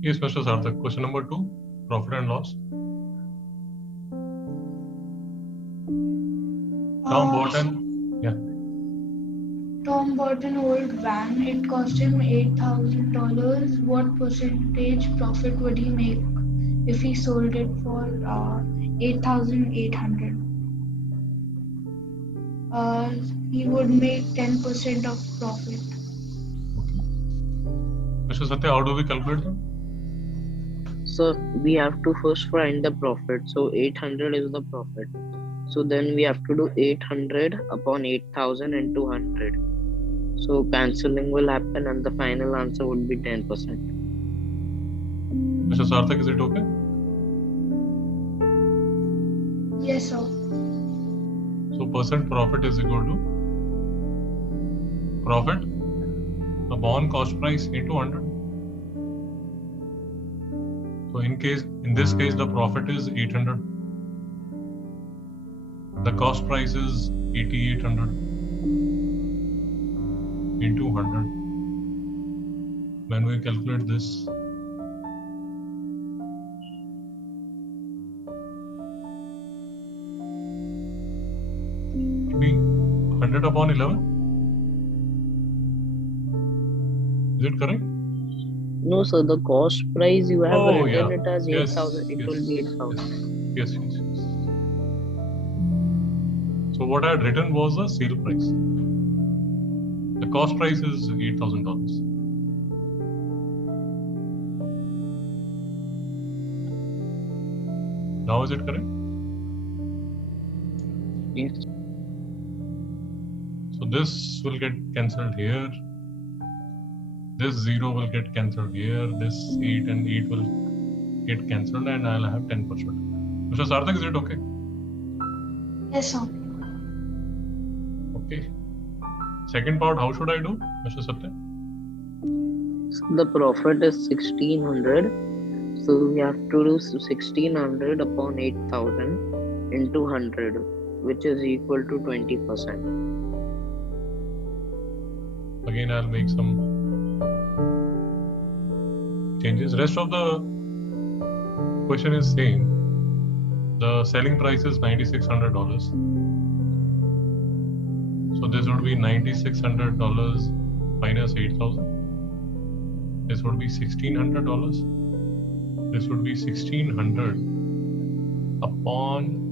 Yes, Mr. Sarthak. Question number 2, profit and loss. Tom bought Tom bought an old van. It cost him $8,000. What percentage profit would he make if he sold it for 8,800? Uh, he would make 10% of profit. Okay. Mr. Satya, how do we calculate that? So we have to first find the profit. So 800 is the profit. So then we have to do 800 upon 8,000 and 200. So cancelling will happen and the final answer would be 10%. Mr. Sarthak, is it okay? Yes, sir. So percent profit is equal to profit upon cost price into 100. So in this case, the profit is 800. The cost price is 8,800 into 100. When we calculate this, it will be 100 upon 11. Is it correct? No, sir, the cost price you have Oh, written yeah. it as Yes, 8,000. It yes, will be yes, 8,000. yes, yes, yes. So what I had written was the sale price. The cost price is $8,000. Now is it correct? Yes. So this will get cancelled here. This 0 will get cancelled here. This 8 and 8 will get cancelled, and I'll have 10%. Mr. Sarthak, is it okay? Yes, sir. Okay. Second part, how should I do, Mr. Satya? So the profit is 1,600. So we have to do 1,600 upon 8,000 into 100, which is equal to 20%. Again, I'll make some changes. Rest of the question is same. The selling price is $9,600. So this would be $9,600 minus 8,000. This would be $1,600. This would be 1,600 upon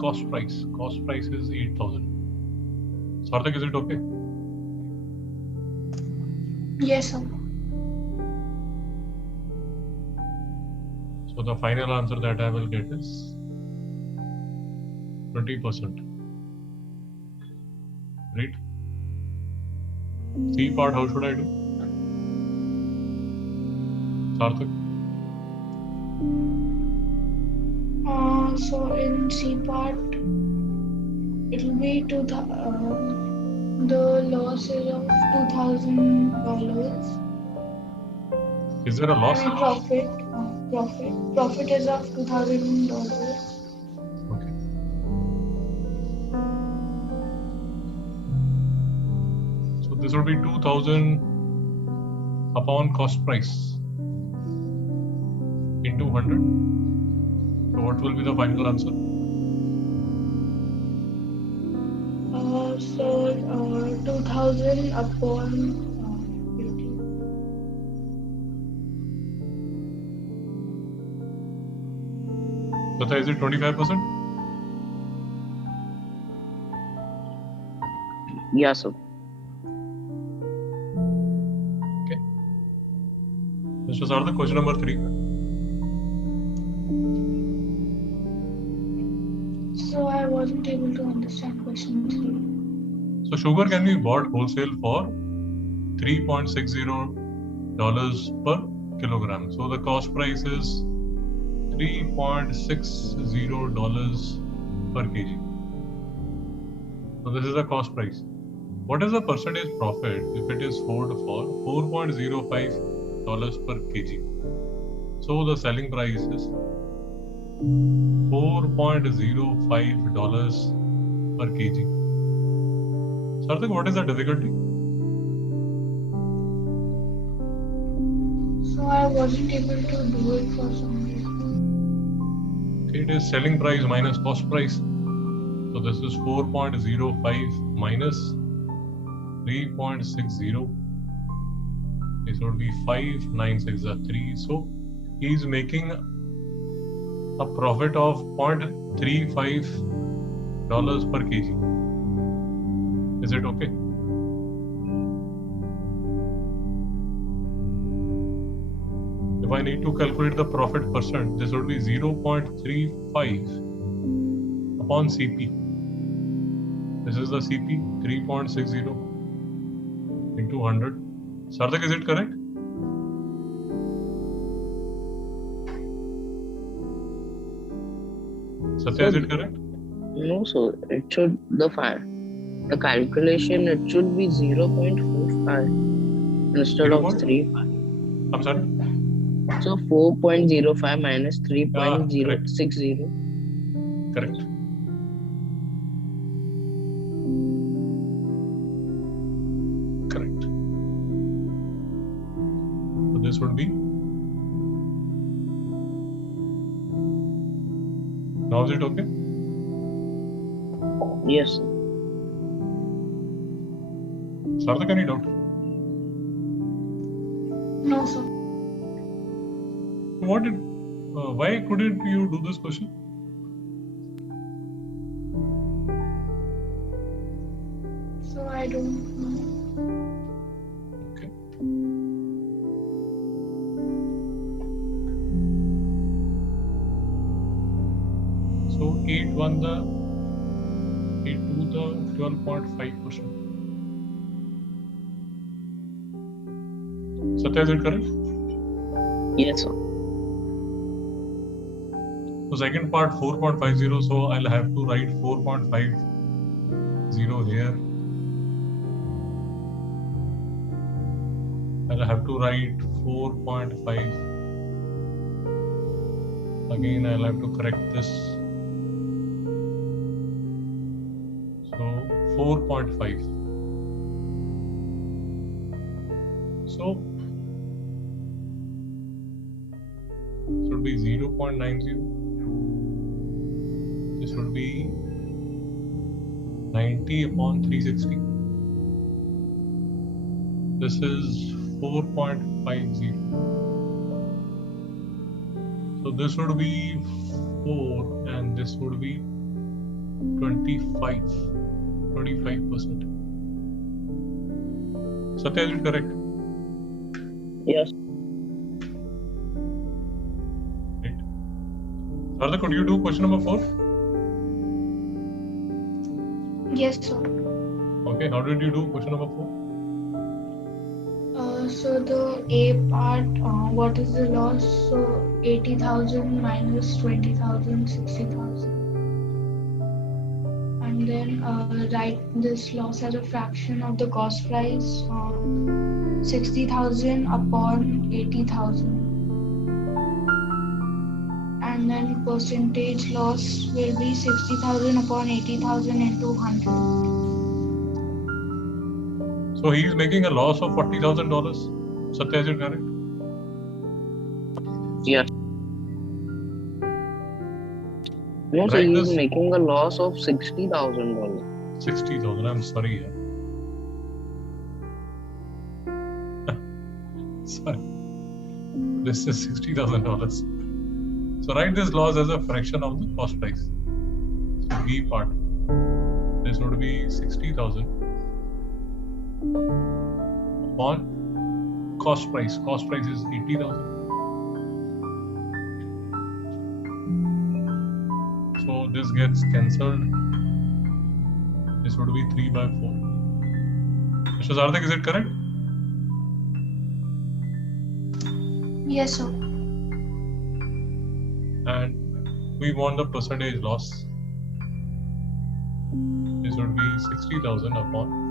cost price. Cost price is 8,000. Sarthak, is it okay? Yes, sir. So the final answer that I will get is 20%. Right? C part, how should I do? Sarthak? So in C part, it will be the loss is of $2,000. Is there a loss? I mean profit is of $2,000. Okay. So this would be 2,000 upon cost price into 100. So what will be the final answer? So 2,000 upon 50. Satya, is it 25%? Yes, sir. Okay. Mr. Sarthak, question number 3. So I wasn't able to understand question 3. So sugar can be bought wholesale for $3.60 per kilogram. So the cost price is $3.60 per kg. So this is the cost price. What is the percentage profit if it is sold for $4.05 per kg? So the selling price is $4.05 per kg. Sarthak, what is the difficulty? So I wasn't able to do it for some reason. Okay, it is selling price minus cost price. So this is 4.05 minus 3.60. This would be 5, 9, 6 are 3. So he is making a profit of $0.35 per kg. Is it okay? If I need to calculate the profit percent, this would be 0.35 upon CP. This is the CP, 3.60 into 100. Sarthak, is it correct? Satya, is it correct? No, so it should the calculation it should be 0.45 instead of 3.5. I'm sorry. So 4.05 minus 3.060. Correct. Correct. So this would be. Now is it okay? Yes. Sarthak, any doubt? No, sir. Why couldn't you do this question? So I don't know. Okay. So 8 1 the 8 2 the 12.5%. Satya, is it correct? Yes, sir. So second part 4.50, so I'll have to write 4.50 here. I'll have to write 4.5. Again, I'll have to correct this. So 4.5. So this would be 0.90. This would be 90 upon 360. This is 4.50. So this would be 4 and this would be 25%. Satya, is it correct? Yes. Right. Sarthak, could you do question number 4? Yes, sir. Okay, how did you do question number 4? So the A part, what is the loss? So 80,000 minus 20,000, 60,000. And then write this loss as a fraction of the cost price, 60,000 upon 80,000. And then percentage loss will be 60,000 upon 80,000 into 100. So he is making a loss of $40,000. Satya, is it correct? Yes. No, so Right, he's making a loss of $60,000. 60,000. I'm sorry. Sorry. This is $60,000. So write this loss as a fraction of the cost price. So B part. This would be 60,000 upon cost price. Cost price is 80,000. So this gets cancelled. This would be 3 by 4. Mr. Sarthak, is it correct? Yes, sir. And we want the percentage loss. This would be 60,000 upon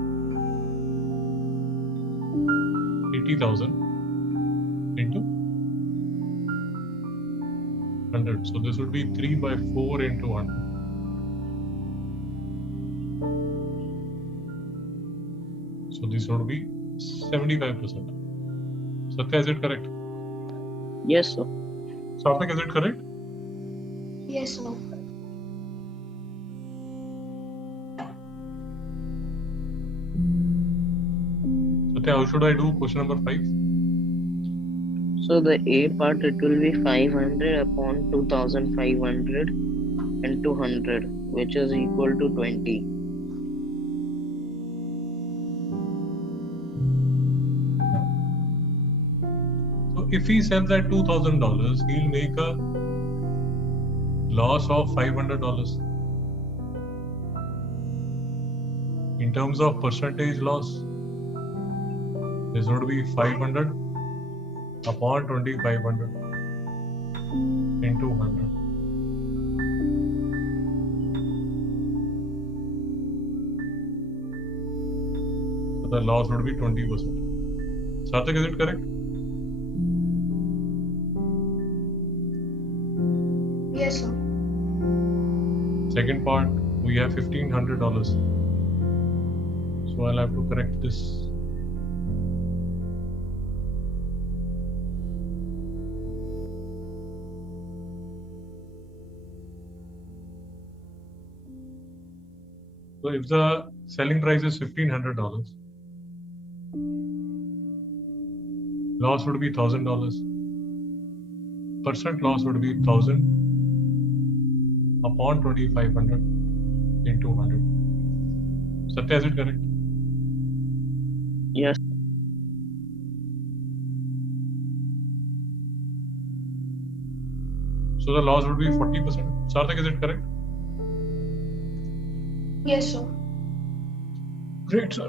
80,000 into 100. So this would be 3 by 4 into 100. So this would be 75%. Satya, is it correct? Yes, sir. Sarthak, is it correct? Yes, sir. Satya, how should I do question number 5? So the A part, it will be 500 upon 2500 and 200, which is equal to 20. So if he sells at $2,000, he'll make a loss of $500. In terms of percentage loss, this would be 500 upon 2500 into 100. So the loss would be 20%. Sarthak, is it correct? Yes, sir. Second part, we have $1,500. So I'll have to correct this. So if the selling price is $1,500, loss would be $1,000. Percent loss would be 1,000 upon 2,500 into 100. Satya, is it correct? Yes. So the loss would be 40%. Sarthak, is it correct? Yes, sir. Great, sir.